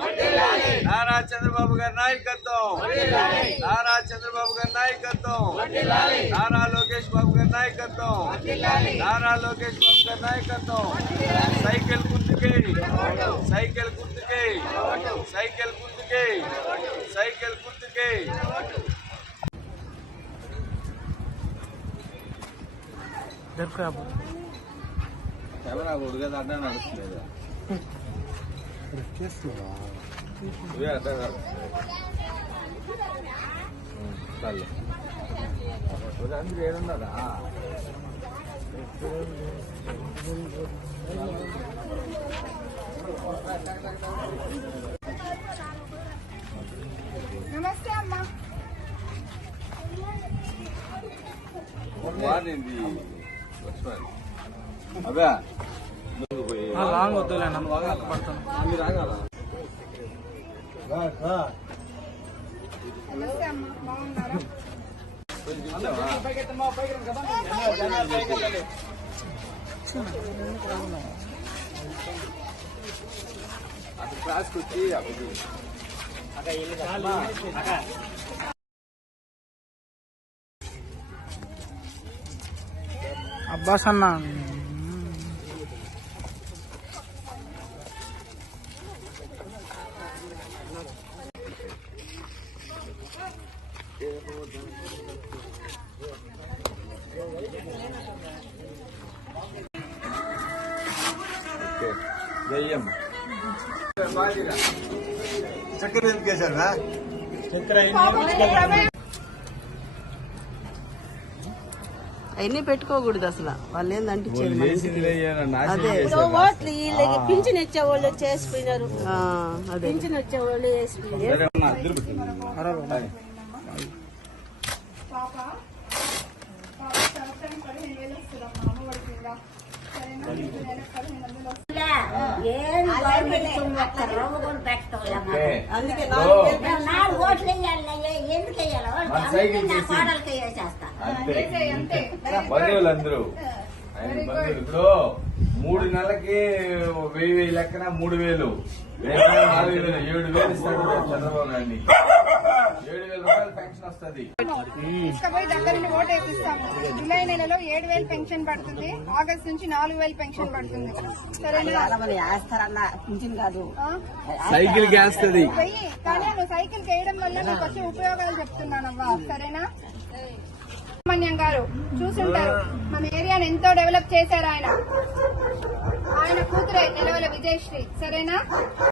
Party Nara Chandrababu గారి నాయకత్వం నారా చంద్రబాబు గారి నాయకత్వం నారా లోకేష్ బాబు గారి నాయకత్వం నారా లోకేష్ బాబు గారి నాయకత్వం సైకిల్ గుర్తుకే సైకిల్ గుర్తుకే సైకిల్ గుర్తుకే సైకిల్ గుర్తుకే కెమెరా ఉడగదు అడ్డా నడుస్తుంది 为啥子啊？为啥子啊？嗯，咋了？我家里也弄的啊。妈妈，妈妈。我娃呢？你？阿爸？లాంగ్ వద్దులే నన్ను బాగా పడతాను అక్కడ క్లాస్కి వచ్చి అప్పుడు అబ్బాస్ అన్న ఓకే. చక్కెర ఎందుకు వేశారా అవన్నీ పెట్టుకోకూడదు అసలు. వాళ్ళు ఏందంటే పింఛన్ చేసిపోయినారు. పింఛన్ వచ్చేవాళ్ళు వేసిపోయినారు పదిహేను వేలు వస్తుందమ్మా అమ్మఒడి కింద. పదిహేను వందలు వస్తుంది ఏం గవర్నమెంట్ సొమ్ము ఒక్క రవ్వ కూడా పెట్టడం ఓకే. అందుకే ఓ, నాలుగు వేలు మేము నాలుగు ఓట్లు వేయాలి ఎందుకు వేయాలి మన సైకిల్ నా చేసి. కోడలకి వేసేస్తా అంతే. అంతే అంతే. బంధువులు అందరూ ఆయన బంధువులు. ఇప్పుడు మూడు నెలలకి వెయ్యి వెయ్యి లెక్కన మూడు వేలు. నాలుగు వేలు. ఏడు వేలు ఇస్తాడు చంద్రబాబు నాయుడు. ఏడు వేల రూపాయలు పెన్షన్ వస్తుంది. తీసుకుపోయి దగ్గర నుండి ఓటు వేపిస్తాము. జూలై నెలలో ఏడు వేలు పెన్షన్ పడుతుంది. ఆగస్ట్ నుంచి నాలుగు వేలు పెన్షన్ పడుతుంది. సరేనా? సైకిల్ కానీ నువ్వు సైకిల్ వేయడం వల్ల నీకు వచ్చే ఉపయోగాలు చెప్తున్నానవ్వా. సరేనా? సుబ్రహ్మణ్యం గారు చూసుంటారు. మన ఏరియాని ఎంతో డెవలప్ చేశారు ఆయన. ఆయన కూతురే నిలవల విజయశ్రీ. సరేనా?